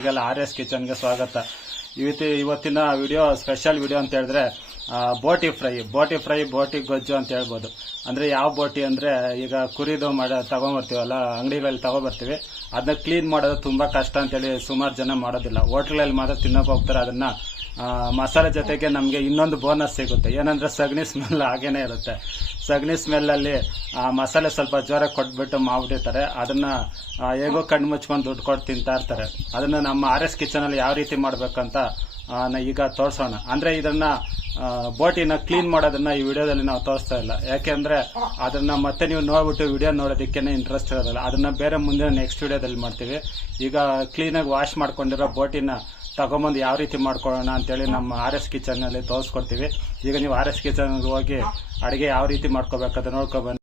ಈಗೆಲ್ಲ RS ಕಿಚನ್ಗೆ ಸ್ವಾಗತ. ಇವತ್ತಿನ ವಿಡಿಯೋ ಸ್ಪೆಷಲ್ ವಿಡಿಯೋ ಅಂತ ಹೇಳಿದ್ರೆ ಬೋಟಿ ಫ್ರೈ ಬೋಟಿ ಗೊಜ್ಜು ಅಂತ ಹೇಳ್ಬೋದು. ಅಂದ್ರೆ ಯಾವ ಬೋಟಿ ಅಂದ್ರೆ ಈಗ ಕುರಿದು ತಗೊಂಡ್ಬರ್ತೀವಲ್ಲ, ಅಂಗಡಿಗಳಲ್ಲಿ ತಗೊಬರ್ತೀವಿ, ಅದನ್ನ ಕ್ಲೀನ್ ಮಾಡೋದು ತುಂಬಾ ಕಷ್ಟ ಅಂತೇಳಿ ಸುಮಾರು ಜನ ಮಾಡೋದಿಲ್ಲ. ಹೋಟ್ಲಲ್ಲಿ ಮಾತ್ರ ತಿನ್ನೋಕೆ ಹೋಗ್ತಾರೆ. ಅದನ್ನ ಮಸಾಲೆ ಜೊತೆಗೆ ನಮಗೆ ಇನ್ನೊಂದು ಬೋನಸ್ ಸಿಗುತ್ತೆ. ಏನಂದ್ರೆ ಸಗಣಿ ಸ್ಮೆಲ್ ಹಾಗೇನೆ ಇರುತ್ತೆ. ಸಗಣಿ ಸ್ಮೆಲ್ ಅಲ್ಲಿ ಮಸಾಲೆ ಸ್ವಲ್ಪ ಜೋರಾಗಿ ಕೊಟ್ಬಿಟ್ಟು ಮಾಡ್ಬಿಟ್ಟಿರ್ತಾರೆ. ಅದನ್ನ ಹೇಗೋ ಕಣ್ಣು ಮುಚ್ಕೊಂಡು ದುಡ್ಡು ಕೊಟ್ಟು ತಿಂತಾ ಇರ್ತಾರೆ. ಅದನ್ನ ನಮ್ಮ RS ಕಿಚನ್ ಅಲ್ಲಿ ಯಾವ ರೀತಿ ಮಾಡ್ಬೇಕಂತ ಈಗ ತೋರ್ಸೋಣ. ಅಂದ್ರೆ ಇದನ್ನ ಬೋಟಿನ ಕ್ಲೀನ್ ಮಾಡೋದನ್ನ ಈ ವಿಡಿಯೋದಲ್ಲಿ ನಾವು ತೋರಿಸ್ತಾ ಇಲ್ಲ. ಯಾಕೆಂದ್ರೆ ಅದನ್ನ ಮತ್ತೆ ನೀವು ನೋಡ್ಬಿಟ್ಟು ವಿಡಿಯೋ ನೋಡೋದಕ್ಕೇನೆ ಇಂಟ್ರೆಸ್ಟ್ ಇರೋದಿಲ್ಲ. ಅದನ್ನ ಬೇರೆ ಮುಂದಿನ ನೆಕ್ಸ್ಟ್ ವಿಡಿಯೋದಲ್ಲಿ ಮಾಡ್ತೀವಿ. ಈಗ ಕ್ಲೀನ್ ಆಗಿ ವಾಶ್ ಮಾಡ್ಕೊಂಡಿರೋ ಬೋಟಿನ ತಗೊಂಬಂದು ಯಾವ ರೀತಿ ಮಾಡ್ಕೊಳ್ಳೋಣ ಅಂತೇಳಿ ನಮ್ಮ RS ಕಿಚನ್ ನಲ್ಲಿ ತೋರಿಸ್ಕೊಡ್ತೀವಿ. ಈಗ ನೀವು RS ಕಿಚನ್ ಹೋಗಿ ಅಡಿಗೆ ಯಾವ ರೀತಿ ಮಾಡ್ಕೋಬೇಕಂತ ನೋಡ್ಕೊಬನ್ನಿ.